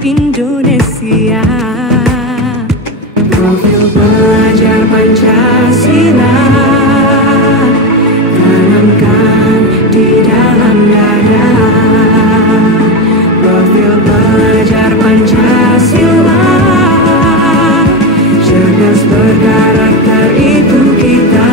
Indonesia. Profil pelajar Pancasila tanamkan di dalam dada. Profil pelajar Pancasila cerdas berkarakter itu kita.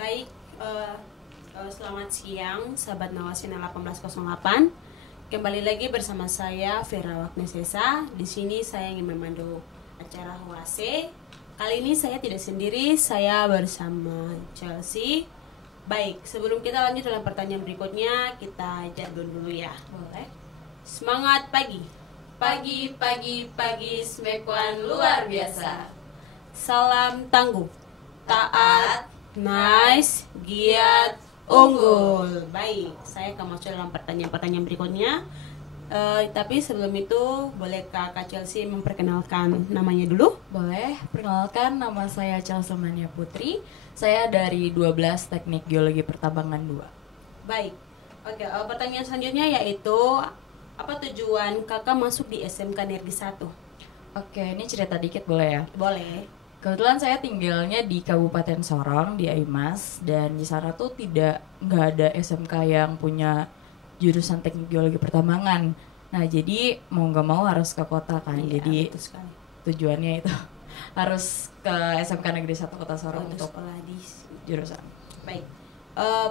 Baik, selamat siang sahabat Nawasina 1808. Kembali lagi bersama saya Vera Waknesesa. Di sini saya ingin memandu acara Huase. Kali ini saya tidak sendiri, saya bersama Chelsea. Baik, sebelum kita lanjut dalam pertanyaan berikutnya, kita jadwal dulu ya. Boleh? Semangat pagi. Pagi, pagi, pagi, smekuan luar biasa. Salam tangguh, taat, nice, giat, unggul. Baik, saya akan masuk dalam pertanyaan-pertanyaan berikutnya. Tapi sebelum itu, bolehkah Kak Chelsea memperkenalkan namanya dulu? Boleh, perkenalkan nama saya Chelsea Mania Putri. Saya dari 12 Teknik Geologi Pertambangan 2. Baik, oke, pertanyaan selanjutnya yaitu apa tujuan kakak masuk di SMK Negeri 1? Oke, ini cerita dikit boleh ya? Boleh. Kebetulan saya tinggalnya di Kabupaten Sorong, di Aimas. Dan di sana tuh nggak ada SMK yang punya jurusan Teknik Geologi Pertambangan. Nah, jadi mau nggak mau harus ke kota kan. Iya, Jadi betul sekali. tujuannya itu harus ke SMK Negeri 1 Kota Sorong untuk sekolah di jurusan. Baik.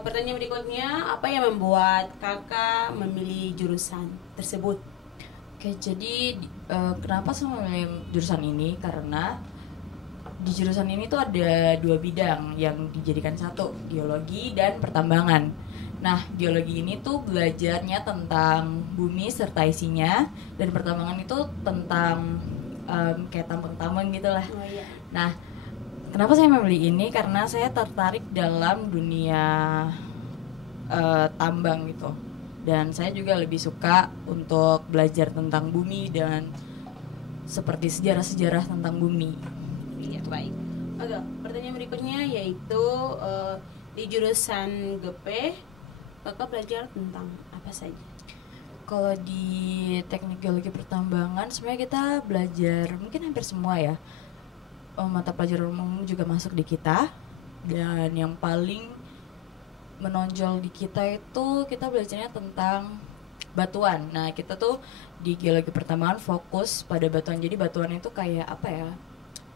Pertanyaan berikutnya, apa yang membuat kakak memilih jurusan tersebut? Oke, jadi kenapa saya memilih jurusan ini? Karena di jurusan ini tuh ada 2 bidang yang dijadikan satu, geologi dan pertambangan. Nah, geologi ini tuh belajarnya tentang bumi serta isinya, dan pertambangan itu tentang kayak tambang-tambang gitulah. Oh iya. Nah, kenapa saya memilih ini? Karena saya tertarik dalam dunia tambang gitu. Dan saya juga lebih suka untuk belajar tentang bumi dan seperti sejarah-sejarah tentang bumi. Iya, baik. Oke, pertanyaan berikutnya yaitu di jurusan GP kakak belajar tentang apa saja? Kalau di Teknik Geologi Pertambangan sebenarnya kita belajar mungkin hampir semua ya. Mata pelajaran umum juga masuk di kita. Dan yang paling menonjol di kita itu kita belajarnya tentang batuan. Nah, kita tuh di Geologi Pertambangan fokus pada batuan. Jadi batuan itu kayak apa ya?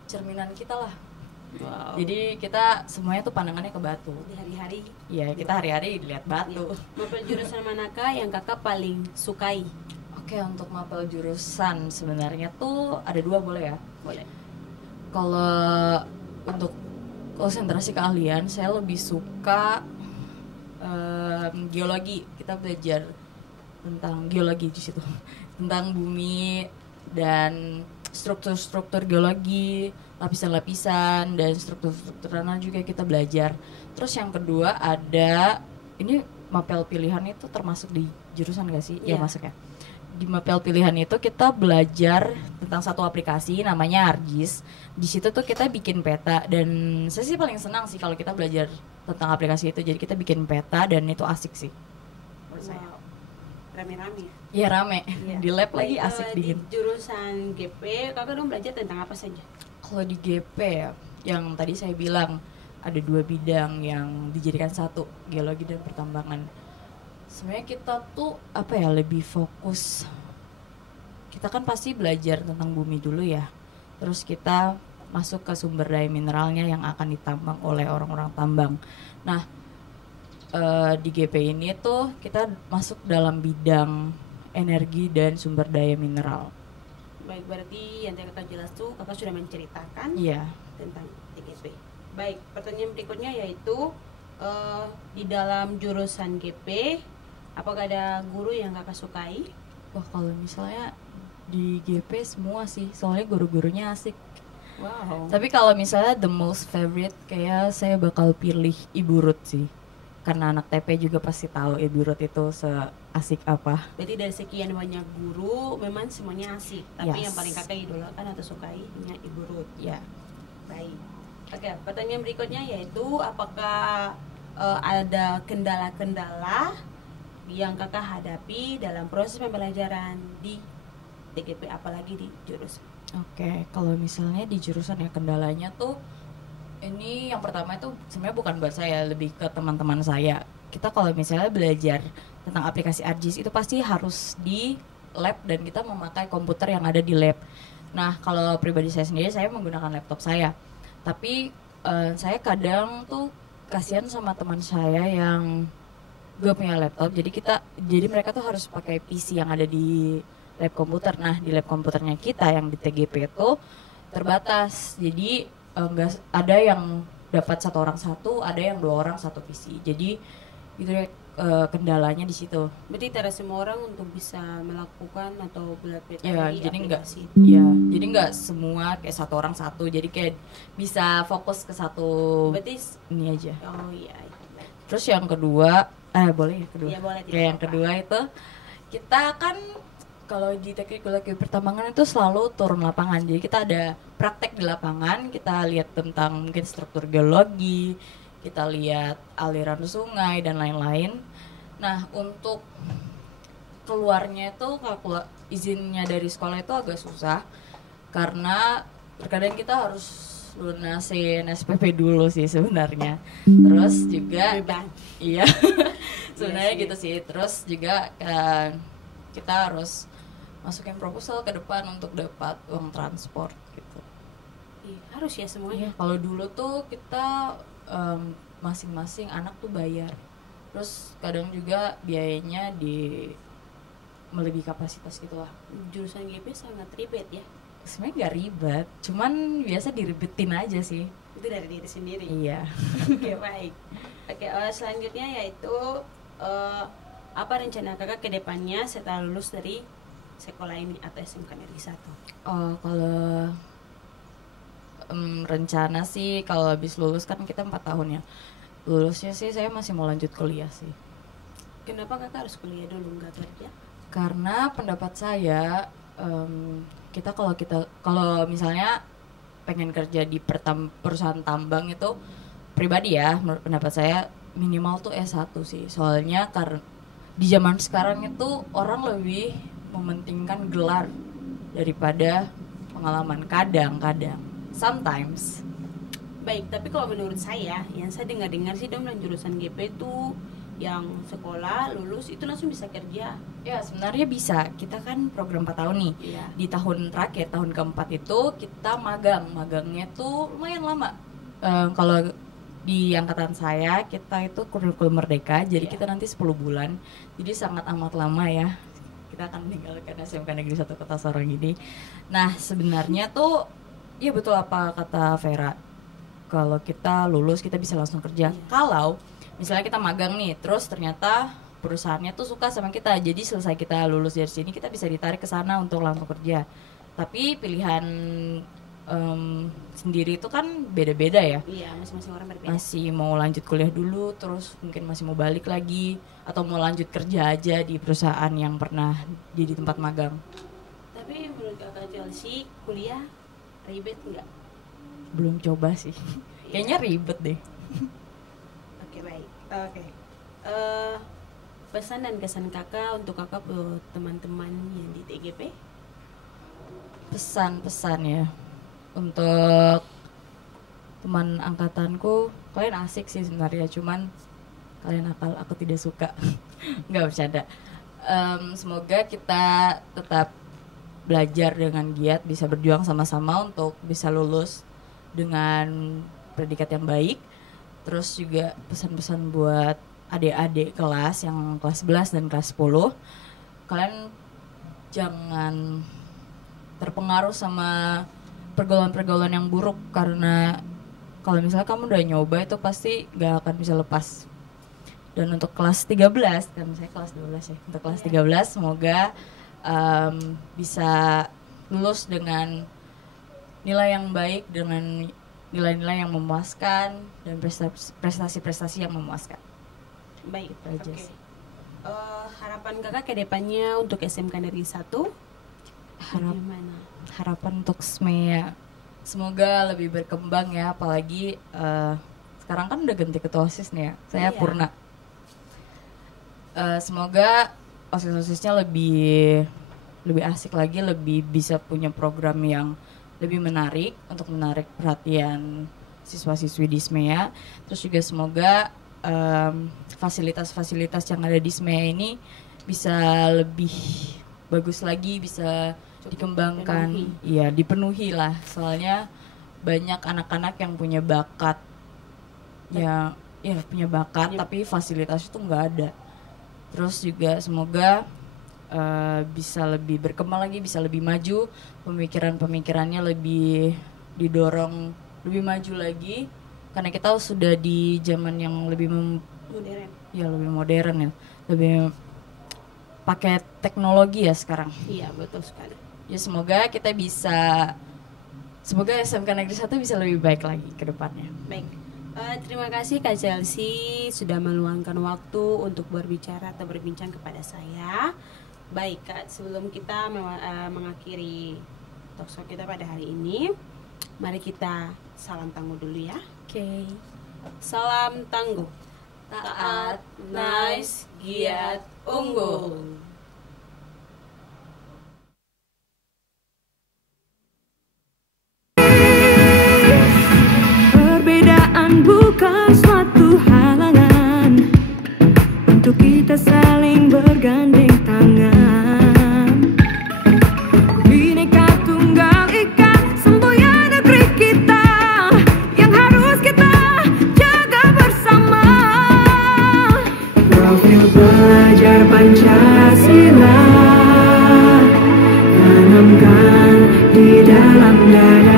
Cerminan kita lah. Wow. Jadi kita semuanya tuh pandangannya ke batu. Di hari-hari. Iya, kita hari-hari lihat batu. Mapel jurusan manakah yang kakak paling sukai? Oke, untuk mapel jurusan sebenarnya tuh ada 2 boleh ya? Boleh. Kalau untuk konsentrasi keahlian saya lebih suka geologi. Kita belajar tentang geologi di situ. Tentang bumi dan struktur-struktur geologi, lapisan-lapisan dan struktur-struktur tanah juga kita belajar. Terus yang kedua ada, ini mapel pilihan itu termasuk di jurusan gak sih? Yeah. Ya masuk ya. Di mapel pilihan itu kita belajar tentang satu aplikasi namanya ArcGIS. Di situ tuh kita bikin peta, dan saya sih paling senang sih kalau kita belajar tentang aplikasi itu. Jadi kita bikin peta dan itu asik sih menurut saya. Wow. Rame-rame. Iya rame. Iya. Di lab lagi Baik, asik di bikin. jurusan GP kakak dong belajar tentang apa saja? Kalau di GP ya, yang tadi saya bilang ada 2 bidang yang dijadikan satu, geologi dan pertambangan. Sebenarnya kita tuh apa ya, lebih fokus. Kita kan pasti belajar tentang bumi dulu ya. Terus kita masuk ke sumber daya mineralnya yang akan ditambang oleh orang-orang tambang. Nah, di GP ini tuh kita masuk dalam bidang energi dan sumber daya mineral. Baik, berarti yang tadi kakak jelas tuh kakak sudah menceritakan Iya. tentang TGP. Baik, pertanyaan berikutnya yaitu di dalam jurusan GP, apakah ada guru yang kakak sukai? Wah, kalau misalnya di GP semua sih, soalnya guru-gurunya asik. Wow. Tapi kalau misalnya the most favorite, kayak saya bakal pilih Ibu Ruth sih. Karena anak TP juga pasti tahu Ibu Ruth itu seasik apa. Berarti dari sekian banyak guru, memang semuanya asik. Tapi Yes. yang paling kakak idolakan atau sukai hanya Ibu Ruth. Ya. Baik. Oke, pertanyaan berikutnya yaitu apakah ada kendala-kendala yang kakak hadapi dalam proses pembelajaran di TGP, apalagi di jurusan? Oke, kalau misalnya di jurusan ya kendalanya tuh ini yang pertama itu sebenarnya bukan buat saya, lebih ke teman-teman saya. Kita kalau misalnya belajar tentang aplikasi ArcGIS itu pasti harus di lab dan kita memakai komputer yang ada di lab. Nah, kalau pribadi saya sendiri saya menggunakan laptop saya. Tapi saya kadang tuh kasihan sama teman saya yang gak punya laptop. Jadi mereka tuh harus pakai PC yang ada di lab komputer. Nah, di lab komputernya kita yang di TGP itu terbatas. Jadi enggak ada yang dapat satu orang satu, ada yang 2 orang satu PC. Jadi itu ya, kendalanya di situ. Berarti tidak semua orang untuk bisa melakukan atau belajar Ya, di jadi enggak aplikasi itu. ya, jadi enggak semua kayak satu orang satu. Jadi kayak bisa fokus ke satu Berarti ini aja. oh iya. Terus yang kedua, boleh ya kedua. Iya, boleh, tidak Kayak yang apa-apa. kedua itu kita kan kalau di teknik geologi pertambangan itu selalu turun lapangan. Jadi kita ada praktek di lapangan, kita lihat tentang mungkin struktur geologi, kita lihat aliran sungai dan lain-lain. Nah, untuk keluarnya itu kalau izinnya dari sekolah itu agak susah karena terkadang kita harus lunasin SPP dulu sih sebenarnya. Terus juga Beban. iya sebenarnya Iya sih. gitu sih. Terus juga kita harus masukin proposal ke depan untuk dapat uang transport gitu. Iya, harus ya semuanya. Kalau dulu tuh kita masing-masing anak tuh bayar. Terus kadang juga biayanya melebihi kapasitas gitu lah. Jurusan GP sangat ribet ya. Sebenarnya nggak ribet, cuman biasa diribetin aja sih. Itu dari diri sendiri. Iya. Oke, baik. Oke, selanjutnya yaitu apa rencana kakak ke depannya setelah lulus dari sekolah ini atau SMK Negeri 1? Oh, kalau rencana sih kalau habis lulus kan kita 4 tahun ya. Lulusnya sih saya masih mau lanjut kuliah sih. Kenapa kakak harus kuliah dulu nggak kerja? Karena pendapat saya kalau misalnya pengen kerja di perusahaan tambang itu pribadi ya, menurut pendapat saya minimal tuh S1 sih. Soalnya karena di zaman sekarang itu orang lebih mementingkan gelar daripada pengalaman kadang-kadang. Sometimes. Baik, tapi kalau menurut saya, yang saya dengar-dengar sih dong jurusan GP itu yang sekolah lulus itu langsung bisa kerja. Ya sebenarnya bisa. Kita kan program 4 tahun nih. Iya. Di tahun terakhir, tahun keempat itu kita magang. Magangnya tuh lumayan lama. Kalau di angkatan saya, kita itu kurikulum merdeka. Jadi Iya. kita nanti 10 bulan. Jadi sangat amat lama ya. Kita akan meninggalkan SMK Negeri 1 Kota Sorong ini. Nah sebenarnya tuh, ya betul apa kata Vera. Kalau kita lulus, kita bisa langsung kerja. Iya. Kalau misalnya kita magang nih, terus ternyata perusahaannya tuh suka sama kita, jadi selesai kita lulus dari sini kita bisa ditarik ke sana untuk langsung kerja. Tapi pilihan sendiri itu kan beda-beda ya. Iya, masing-masing orang berbeda. Masih mau lanjut kuliah dulu, terus mungkin masih mau balik lagi, atau mau lanjut kerja aja di perusahaan yang pernah jadi tempat magang. Tapi menurut kakak Chelsea, kuliah ribet nggak? Belum coba sih. Kayaknya ribet deh. Oke, baik. Oke. Pesan dan kesan kakak untuk kakak buat teman-teman yang di TGP? Pesan-pesan ya untuk teman angkatanku, kalian asik sih sebenarnya, cuman kalian nakal, aku tidak suka. Nggak bercanda. Semoga kita tetap belajar dengan giat, bisa berjuang sama-sama untuk bisa lulus dengan predikat yang baik. Terus juga pesan-pesan buat adik-adik kelas yang kelas 11 dan kelas 10, kalian jangan terpengaruh sama pergaulan-pergaulan yang buruk, karena kalau misalnya kamu udah nyoba itu pasti gak akan bisa lepas. Dan untuk kelas 13, kan saya kelas 12 ya, untuk kelas 13 semoga bisa lulus dengan nilai yang baik, dengan nilai-nilai yang memuaskan, dan prestasi-prestasi yang memuaskan. Baik, Gitu aja oke. sih. Harapan kakak ke depannya untuk SMK Negeri 1 bagaimana? Harapan untuk SMEA semoga lebih berkembang ya, apalagi sekarang kan udah ganti ketua OSIS nih ya, saya Iya. Purna. Semoga OSIS-OSISnya lebih asik lagi, lebih bisa punya program yang lebih menarik untuk menarik perhatian siswa-siswi di SMEA. Terus juga semoga fasilitas-fasilitas yang ada di SMEA ini bisa lebih bagus lagi, bisa dikembangkan, iya dipenuhi lah. Soalnya banyak anak-anak yang punya bakat, punya bakat, tapi fasilitas itu nggak ada. Terus juga semoga bisa lebih berkembang lagi, bisa lebih maju, pemikirannya lebih didorong lebih maju lagi, karena kita sudah di zaman yang lebih Modern. lebih modern ya, lebih pakai teknologi ya sekarang. Iya, betul sekali. Ya semoga SMK Negeri 1 bisa lebih baik lagi ke depannya. Baik. Terima kasih Kak Chelsea sudah meluangkan waktu untuk berbicara atau berbincang kepada saya. Baik Kak, sebelum kita mengakhiri talkshow kita pada hari ini, mari kita salam tangguh dulu ya. Oke. Salam tangguh. Taat, nice, giat, unggul. Perbedaan bukan suatu halangan untuk kita saling bergandeng tangan. Bhinneka Tunggal Ika, semboyan negeri kita yang harus kita jaga bersama. Profil pelajar Pancasila tanamkan di dalam dada.